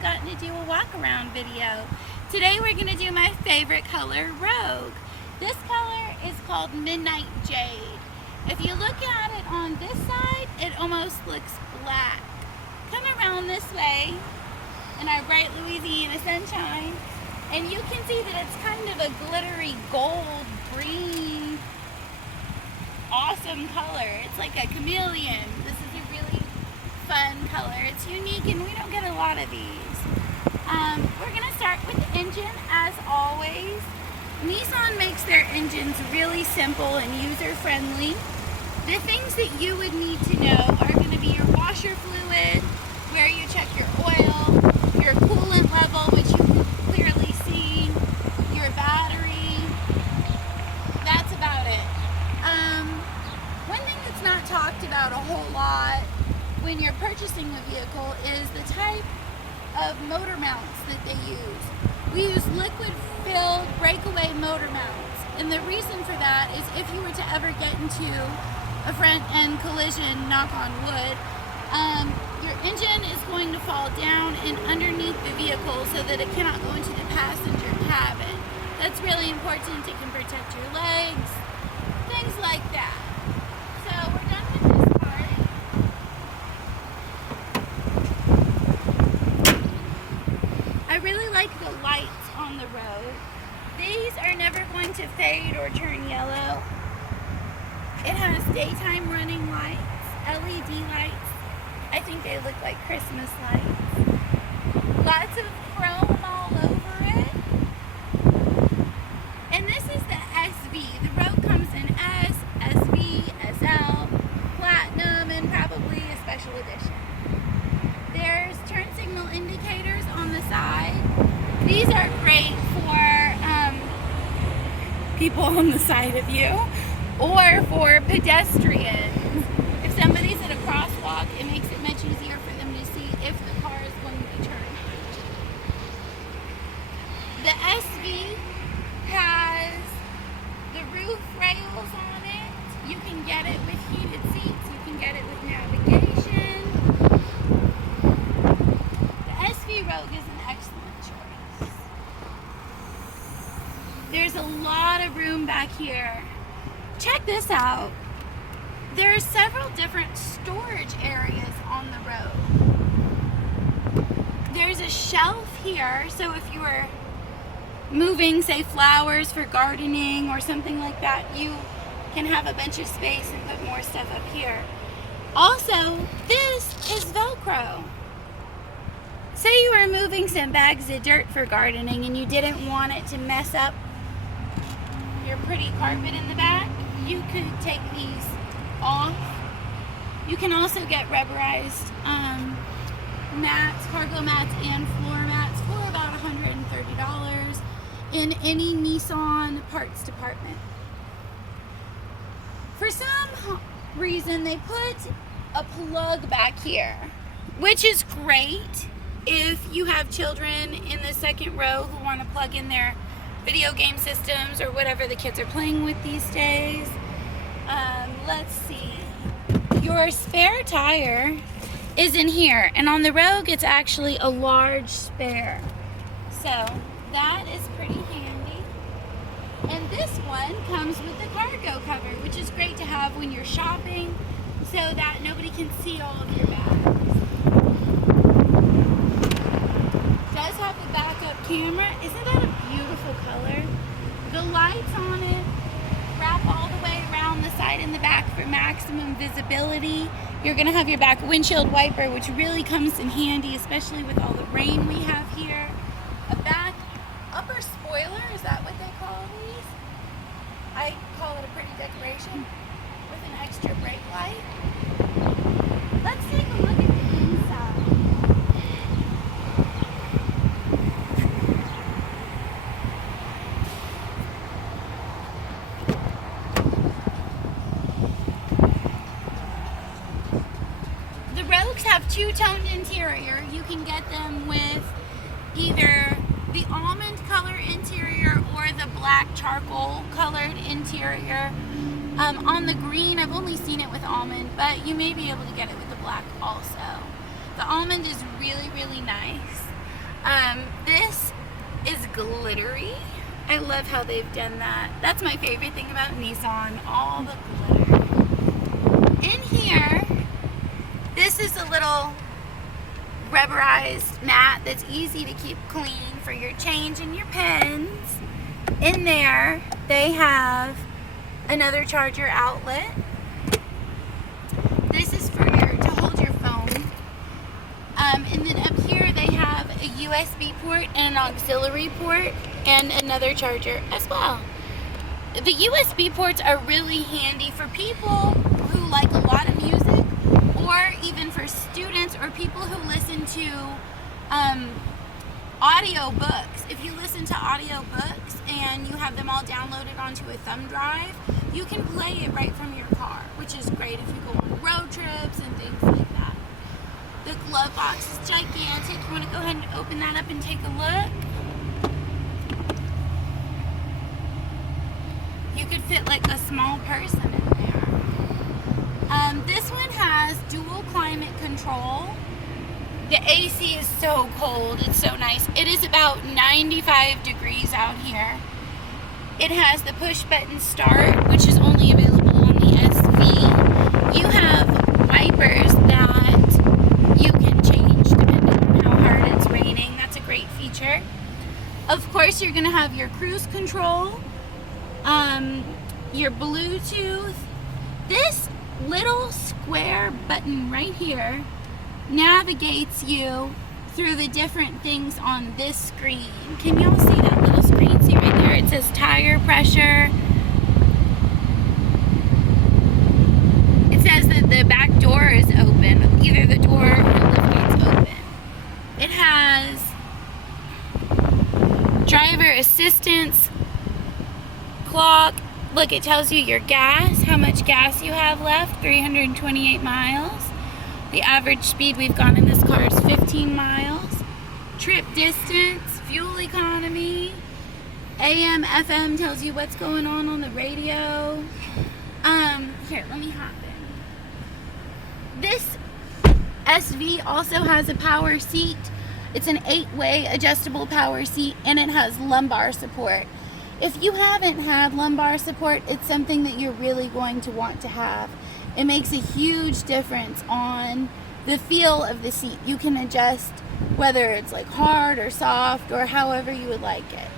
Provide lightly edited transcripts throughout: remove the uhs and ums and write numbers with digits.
I've gotten to do a walk around video. Today we're going to do my favorite color, Rogue. This color is called Midnight Jade. If you look at it on this side, it almost looks black. Come around this way in our bright Louisiana sunshine, and you can see that it's kind of a glittery gold, green, awesome color. It's like a chameleon. This is a really fun color. It's unique and we don't get a lot of these. We're going to start with the engine as always. Nissan makes their engines really simple and user-friendly. The things that you would need to know are going to be your washer fluid, where you check your oil, your coolant level, which you can clearly see, your battery. That's about it. One thing that's not talked about a whole lot when you're purchasing a vehicle is the type of motor mounts that they use. We use liquid-filled breakaway motor mounts, and the reason for that is if you were to ever get into a front-end collision, knock on wood, your engine is going to fall down and underneath the vehicle so that it cannot go into the passenger cabin. That's really important. It can protect your legs, things like that. So we're done with this part. I really like the lights on the road. These are never going to fade or turn yellow. It has daytime running lights, LED lights. I think they look like Christmas lights. Lots of chrome all over it. And this is the SV. The Rogue comes in S, SV, SL, Platinum, and probably a special edition. There's turn signal indicators on the side. These are great for people on the side of you or for pedestrians. If somebody's at a crosswalk, it makes it much easier for them to see if the car is going to be turning. The SV has the roof rails on it. You can get it with heated seats. You can get it with navigation. The SV Rogue is an excellent choice. There's a lot of room back here. Check this out. There are several different storage areas on the road. There's a shelf here, so if you were moving, say, flowers for gardening or something like that, you can have a bunch of space and put more stuff up here. Also, this is Velcro. Say you were moving some bags of dirt for gardening and you didn't want it to mess up your pretty carpet in the back, you could take these off. You can also get rubberized mats, cargo mats, and floor mats for about $130 in any Nissan parts department. For some reason, they put a plug back here, which is great if you have children in the second row who want to plug in their video game systems or whatever the kids are playing with these days. Let's see. Your spare tire is in here, and on the Rogue it's actually a large spare. So that is pretty handy. And this one comes with the cargo cover, which is great to have when you're shopping so that nobody can see all of your bags. Does have a backup camera. Isn't that a beautiful color? The lights on it wrap all the way around the side and the back for maximum visibility. You're going to have your back windshield wiper, which really comes in handy, especially with all the rain we have here. A back upper spoiler, is that what they call these? I call it a pretty decoration with an extra brake light. Let's take a look at the inside. Have two-toned interior. You can get them with either the almond color interior or the black charcoal colored interior. On the green, I've only seen it with almond, but you may be able to get it with the black also. The almond is really, really nice. This is glittery. I love how they've done that. That's my favorite thing about Nissan, all the glitter. In here, this is a little rubberized mat that's easy to keep clean for your change and your pens. In there, they have another charger outlet. This is for to hold your phone. And then up here they have a USB port and an auxiliary port and another charger as well. The USB ports are really handy for people who like a lot of music, or even for students or people who listen to audio books. If you listen to audio books and you have them all downloaded onto a thumb drive, you can play it right from your car, which is great if you go on road trips and things like that. The glove box is gigantic. You want to go ahead and open that up and take a look? You could fit like a small person in there. This one has dual climate control. The AC is so cold. It's so nice. It is about 95 degrees out here. It has the push button start, which is only available on the SV. You have wipers that you can change depending on how hard it's raining. That's a great feature. Of course, you're going to have your cruise control, your Bluetooth. This little square button right here navigates you through the different things on this screen. Can y'all see that little screen? See right there? It says tire pressure. It says that the back door is open. Either the door or the liftgate's open. It has driver assistance, clock. Look, it tells you your gas, how much gas you have left, 328 miles. The average speed we've gone in this car is 15 miles. Trip distance, fuel economy, AM, FM tells you what's going on the radio. Here, let me hop in. This SV also has a power seat. It's an 8-way adjustable power seat, and it has lumbar support. If you haven't had lumbar support, it's something that you're really going to want to have. It makes a huge difference on the feel of the seat. You can adjust whether it's like hard or soft or however you would like it.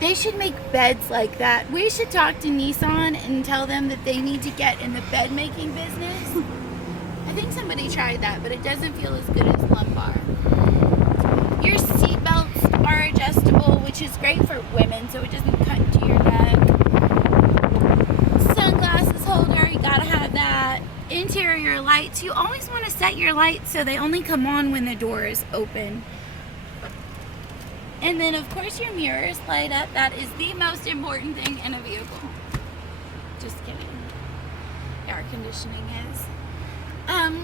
They should make beds like that. We should talk to Nissan and tell them that they need to get in the bed making business. I think somebody tried that, but it doesn't feel as good as lumbar. Your seat belts are adjustable, which is great for women, so it doesn't cut into your neck. Sunglasses holder, you gotta have that. Interior lights, you always want to set your lights so they only come on when the door is open. And then of course your mirrors light up. That is the most important thing in a vehicle. Just kidding. Air conditioning is.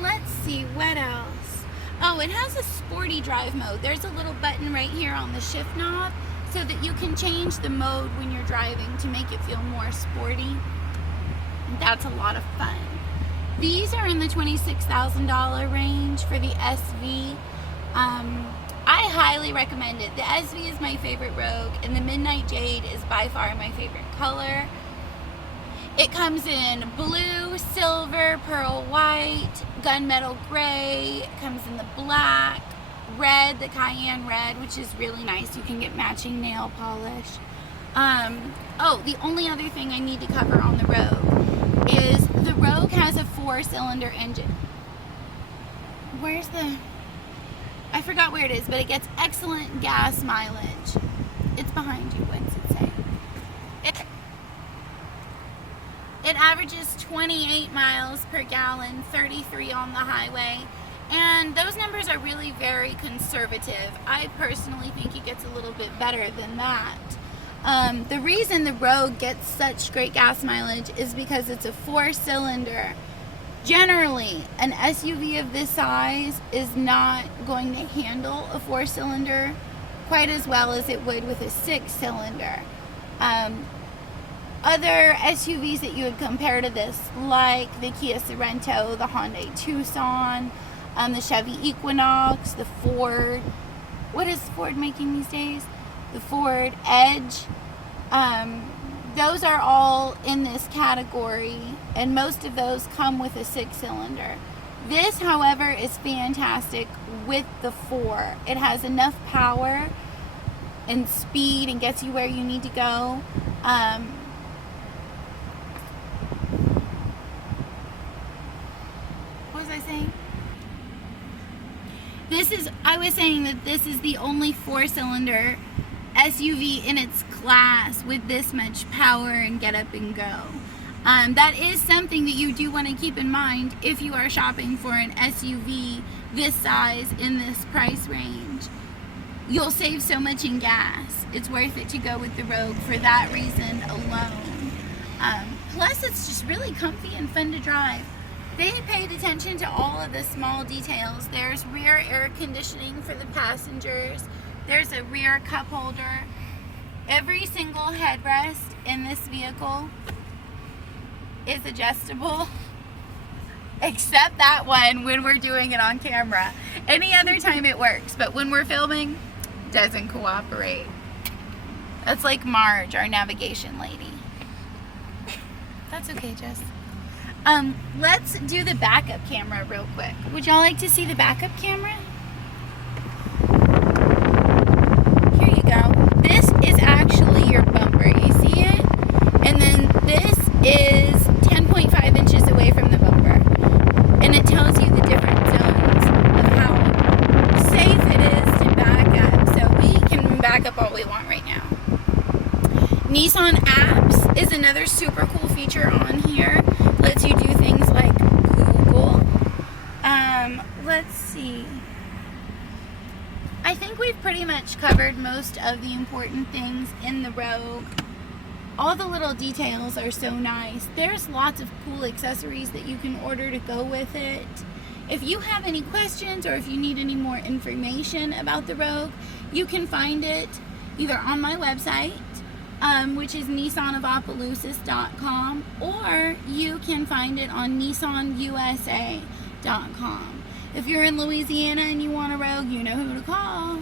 Let's see, what else? Oh, it has a sporty drive mode. There's a little button right here on the shift knob so that you can change the mode when you're driving to make it feel more sporty. That's a lot of fun. These are in the $26,000 range for the SV. I highly recommend it. The SV is my favorite Rogue, and the Midnight Jade is by far my favorite color. It comes in blue, silver, pearl white, gunmetal gray. It comes in the black, red, the cayenne red, which is really nice. You can get matching nail polish. Oh, the only other thing I need to cover on the Rogue is the Rogue has a 4-cylinder engine. Where's the... I forgot where it is, but it gets excellent gas mileage. It's behind you. What's it say? It averages 28 miles per gallon, 33 on the highway, and those numbers are really very conservative. I personally think it gets a little bit better than that. The reason the Rogue gets such great gas mileage is because it's a 4-cylinder. Generally, an SUV of this size is not going to handle a 4-cylinder quite as well as it would with a 6-cylinder. Other SUVs that you would compare to this, like the Kia Sorento, the Hyundai Tucson, the Chevy Equinox, the Ford what is Ford making these days? The Ford Edge. Those are all in this category, and most of those come with a 6-cylinder. This, however, is fantastic with the 4. It has enough power and speed and gets you where you need to go. What was I saying? I was saying that this is the only 4-cylinder SUV in its class with this much power and get up and go. That is something that you do want to keep in mind if you are shopping for an SUV this size in this price range. You'll save so much in gas. It's worth it to go with the Rogue for that reason alone. Plus, it's just really comfy and fun to drive. They paid attention to all of the small details. There's rear air conditioning for the passengers. There's a rear cup holder. Every single headrest in this vehicle is adjustable, except that one when we're doing it on camera. Any other time it works, but when we're filming, it doesn't cooperate. That's like Marge, our navigation lady. That's okay, Jess. Let's do the backup camera real quick. Would y'all like to see the backup camera? Here you go. This is actually your bumper. You see it? And then this is 10.5 inches away from the bumper. And it tells you the different zones of how safe it is to back up. So we can back up all we want right now. Nissan Apps is another super cool feature on here. Lets you do things like Google. Let's see. I think we've pretty much covered most of the important things in the Rogue. All the little details are so nice. There's lots of cool accessories that you can order to go with it. If you have any questions or if you need any more information about the Rogue, you can find it either on my website, which is nissanofapaloosis.com, or you can find it on nissanusa.com. If you're in Louisiana and you want a Rogue, you know who to call.